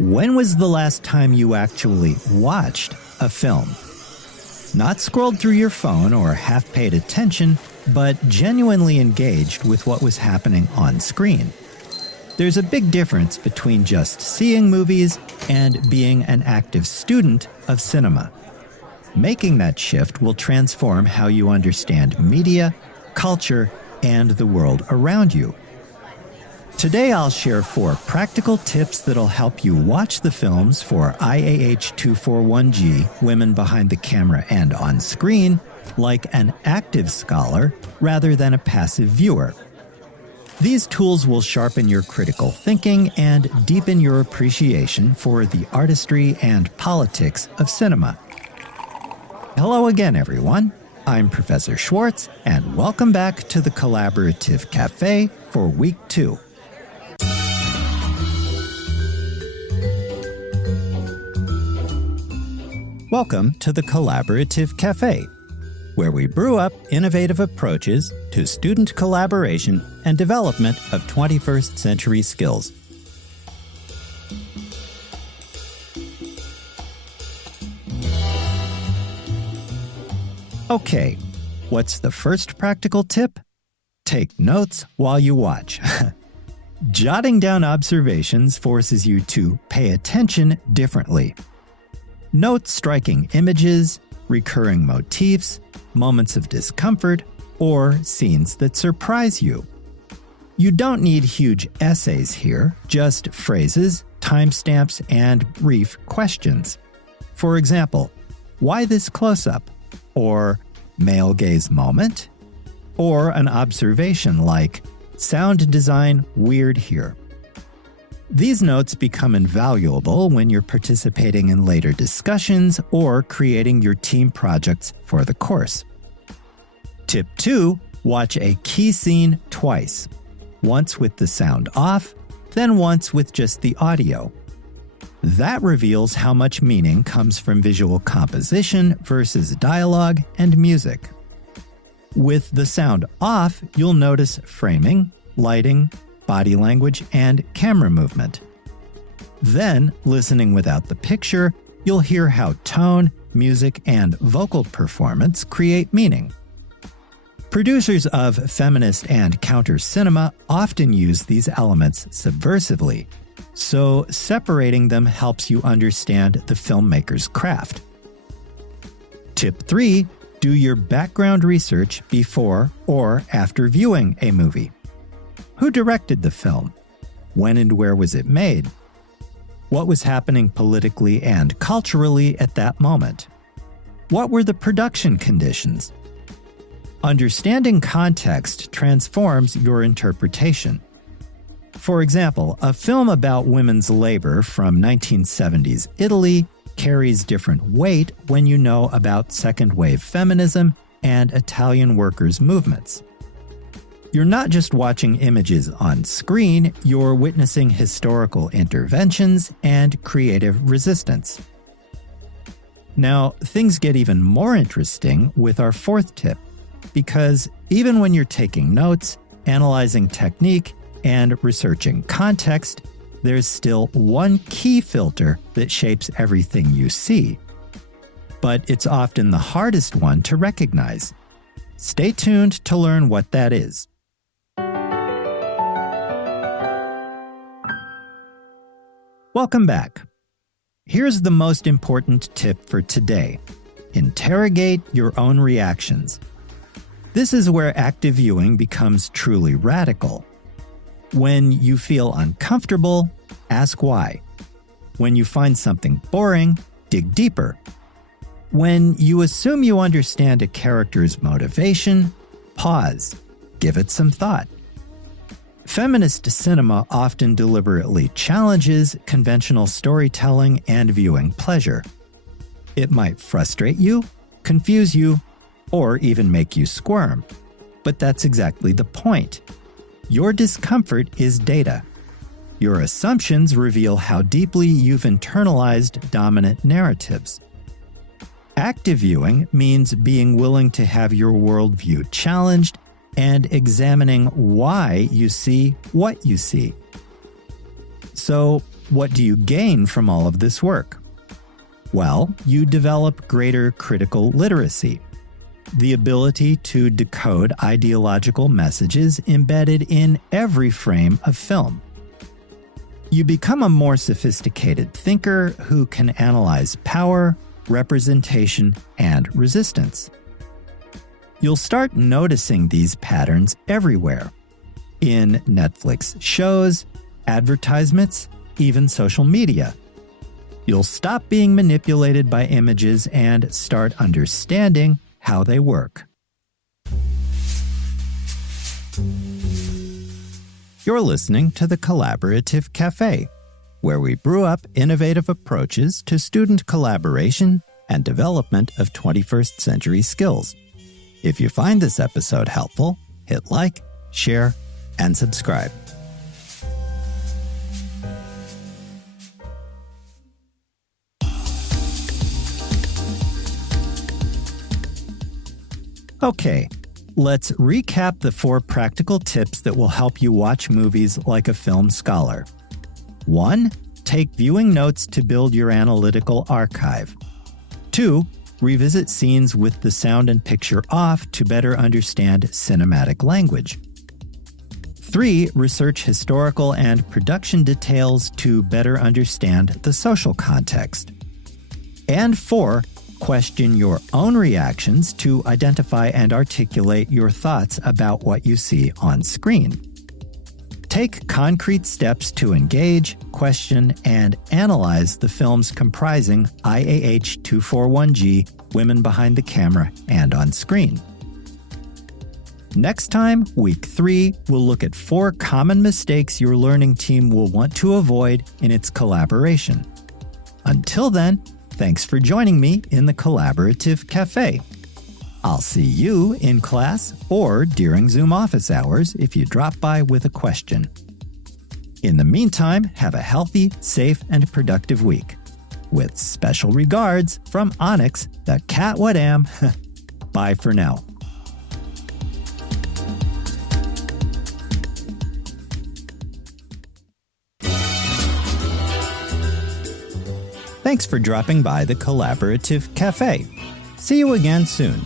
When was the last time you actually watched a film? Not scrolled through your phone or half paid attention, but genuinely engaged with what was happening on screen. There's a big difference between just seeing movies and being an active student of cinema. Making that shift will transform how you understand media, culture, and the world around you. Today I'll share 4 practical tips that'll help you watch the films for IAH 241G, Women Behind the Camera and On Screen, like an active scholar rather than a passive viewer. These tools will sharpen your critical thinking and deepen your appreciation for the artistry and politics of cinema. Hello again, everyone. I'm Professor Schwartz, and welcome back to the Collaborative Café for Week 2. Welcome to the Collaborative Café, where we brew up innovative approaches to student collaboration and development of 21st century skills. Okay, what's the first practical tip? Take notes while you watch. Jotting down observations forces you to pay attention differently. Note striking images, recurring motifs, moments of discomfort, or scenes that surprise you. You don't need huge essays here, just phrases, timestamps, and brief questions. For example, why this close-up? Or male gaze moment? Or an observation like, sound design weird here. These notes become invaluable when you're participating in later discussions or creating your team projects for the course. Tip 2, watch a key scene twice. Once with the sound off, then once with just the audio. That reveals how much meaning comes from visual composition versus dialogue and music. With the sound off, you'll notice framing, lighting, body language, and camera movement. Then, listening without the picture, you'll hear how tone, music, and vocal performance create meaning. Producers of feminist and counter cinema often use these elements subversively, so separating them helps you understand the filmmaker's craft. Tip 3, do your background research before or after viewing a movie. Who directed the film? When and where was it made? What was happening politically and culturally at that moment? What were the production conditions? Understanding context transforms your interpretation. For example, a film about women's labor from 1970s Italy carries different weight when you know about second-wave feminism and Italian workers' movements. You're not just watching images on screen, you're witnessing historical interventions and creative resistance. Now, things get even more interesting with our 4th tip, because even when you're taking notes, analyzing technique, and researching context, there's still one key filter that shapes everything you see. But it's often the hardest one to recognize. Stay tuned to learn what that is. Welcome back. Here's the most important tip for today. Interrogate your own reactions. This is where active viewing becomes truly radical. When you feel uncomfortable, ask why. When you find something boring, dig deeper. When you assume you understand a character's motivation, pause. Give it some thought. Feminist cinema often deliberately challenges conventional storytelling and viewing pleasure. It might frustrate you, confuse you, or even make you squirm. But that's exactly the point. Your discomfort is data. Your assumptions reveal how deeply you've internalized dominant narratives. Active viewing means being willing to have your worldview challenged and examining why you see what you see. So, what do you gain from all of this work? Well, you develop greater critical literacy, the ability to decode ideological messages embedded in every frame of film. You become a more sophisticated thinker who can analyze power, representation, and resistance. You'll start noticing these patterns everywhere, in Netflix shows, advertisements, even social media. You'll stop being manipulated by images and start understanding how they work. You're listening to the Collaborative Café, where we brew up innovative approaches to student collaboration and development of 21st century skills. If you find this episode helpful, hit like, share, and subscribe. Okay, let's recap the 4 practical tips that will help you watch movies like a film scholar. 1. Take viewing notes to build your analytical archive. 2. Revisit scenes with the sound and picture off to better understand cinematic language. 3. Research historical and production details to better understand the social context. And 4. Question your own reactions to identify and articulate your thoughts about what you see on screen. Take concrete steps to engage, question, and analyze the films comprising IAH 241G, Women Behind the Camera and on Screen. Next time, week 3, we'll look at 4 common mistakes your learning team will want to avoid in its collaboration. Until then, thanks for joining me in the Collaborative Café. I'll see you in class or during Zoom office hours if you drop by with a question. In the meantime, have a healthy, safe, and productive week. With special regards from Onyx, the cat what am. Bye for now. Thanks for dropping by the Collaborative Café. See you again soon.